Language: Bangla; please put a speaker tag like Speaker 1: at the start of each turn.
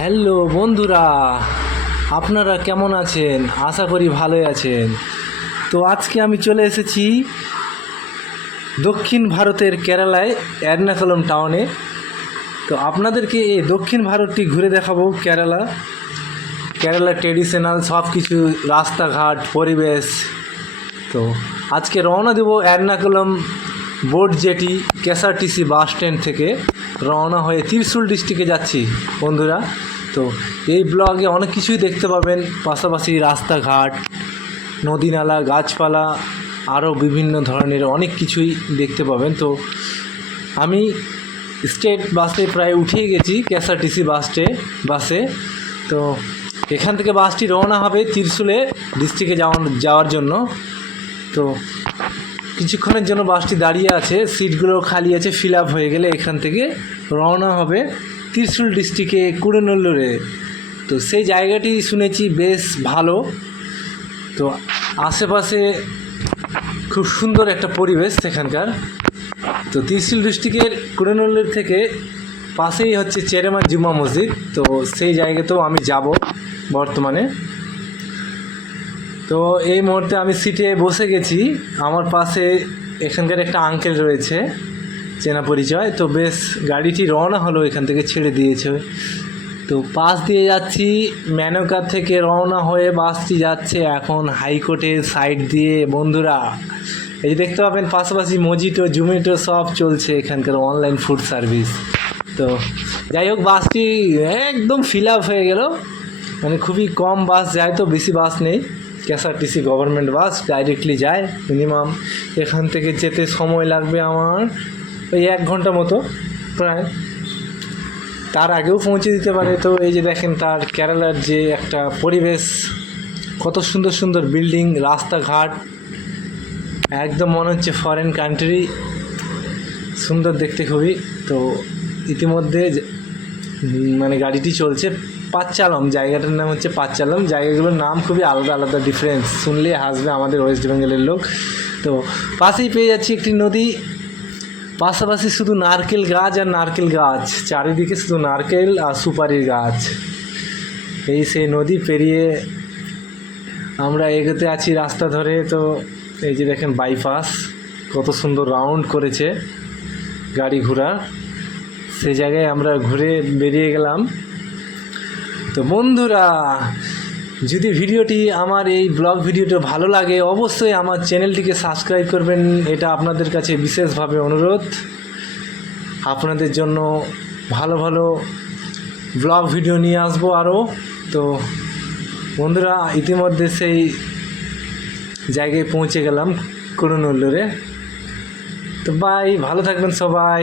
Speaker 1: হ্যালো বন্ধুরা, আপনারা কেমন আছেন? আশা করি ভালোই আছেন। তো আজকে আমি চলে এসেছি দক্ষিণ ভারতের কেরালায় এর্নাকুলম টাউনে। তো আপনাদেরকে এই দক্ষিণ ভারতটি ঘুরে দেখাবো, কেরালা। কেরালা ট্রেডিশনাল সব কিছু রাস্তাঘাট, পরিবেশ। তো আজকে রওনা দেবো Ernakulam boat jetty KSRTC bus stand থেকে। রওনা হয়ে ত্রিশুল ডিস্ট্রিক্টে যাচ্ছি, বন্ধুরা। তো এই ব্লগে অনেক কিছুই দেখতে পাবেন। পাশাপাশি রাস্তাঘাট নদী নালা গাছপালা, আরও বিভিন্ন ধরনের অনেক কিছুই দেখতে পাবেন। তো আমি স্টেট বাসে প্রায় উঠেই গেছি কেএসআরটিসি বাসটে বাসে তো এখান থেকে বাসটি রওনা হবে ত্রিশুলে ডিস্ট্রিক্টে যাওয়ার যাওয়ার জন্য। তো কিছুক্ষণের জন্য বাসটি দাঁড়িয়ে আছে সিটগুলো খালি আছে ফিল আপ হয়ে গেলে এখান থেকে রওনা হবে ত্রিশুল ডিস্ট্রিক্টে কুড়েনল্লুরে। তো সেই জায়গাটি শুনেছি বেশ ভালো। তো আশেপাশে খুব সুন্দর একটা পরিবেশ সেখানকার। তো ত্রিশুল ডিস্ট্রিক্টের কুড়েনল্লুর থেকে পাশেই হচ্ছে চেরেমা জুমা মসজিদ। তো সেই জায়গাতেও আমি যাব বর্তমানে। তো এই মুহূর্তে আমি সিটে বসে গেছি। আমার পাশে এখানকার একটা আঙ্কেল রয়েছে, চেনা পরিচয়। তো বেশ গাড়িটি রওনা হলো, এখান থেকে ছেড়ে দিয়েছে। তো পাশ দিয়ে যাচ্ছি ম্যানকা থেকে রওনা হয়ে বাসটি যাচ্ছে এখন হাইকোর্টের সাইড দিয়ে। বন্ধুরা, এই যে দেখতে পাবেন, পাশাপাশি মজিটো জুমেটো সব চলছে এখানকার অনলাইন ফুড সার্ভিস তো যাই হোক, বাসটি একদম ফিল আপ হয়ে গেল। মানে খুবই কম বাস যায় তো বেশি বাস নেই। কেএসআরটিসি গভর্নমেন্ট বাস ডাইরেক্টলি যায় মিনিমাম এখান থেকে যেতে সময় লাগবে আমার ওই এক ঘণ্টা মতো প্রায়। তার আগেও পৌঁছে দিতে পারে। তো এই যে দেখেন তার কেরালার যে একটা পরিবেশ, কত সুন্দর সুন্দর বিল্ডিং রাস্তাঘাট, একদম মনে হচ্ছে ফরেন কান্ট্রি সুন্দর দেখতে খুবই। তো ইতিমধ্যে মানে গাড়িটি চলছে। পাঁচালম জায়গাটার নাম হচ্ছে পাঁচালম জায়গাগুলোর নাম খুবই আলাদা আলাদা ডিফারেন্স শুনলে হাসবে আমাদের ওয়েস্ট বেঙ্গলের লোক। তো পাশেই পেয়ে যাচ্ছি একটি নদী। পাশাপাশি শুধু নারকেল গাছ আর নারকেল গাছ। চারিদিকে শুধু নারকেল আর সুপারির গাছ। এই সেই নদী পেরিয়ে আমরা এগোতে আছি রাস্তা ধরে। তো এই যে দেখেন বাইপাস কত সুন্দর রাউন্ড করেছে গাড়ি ঘোড়া। সেই জায়গায় আমরা ঘুরে বেরিয়ে গেলাম। তো বন্ধুরা, যদি ভিডিওটি আমার এই ব্লগ ভিডিওটা ভালো লাগে, অবশ্যই আমার চ্যানেলটিকে সাবস্ক্রাইব করবেন। এটা আপনাদের কাছে বিশেষভাবে অনুরোধ। আপনাদের জন্য ভালো ভালো ব্লগ ভিডিও নিয়ে আসব আরও। তো বন্ধুরা, ইতিমধ্যে সেই জায়গায় পৌঁছে গেলাম করুণুল্লুরে তো বাই ভালো থাকবেন সবাই।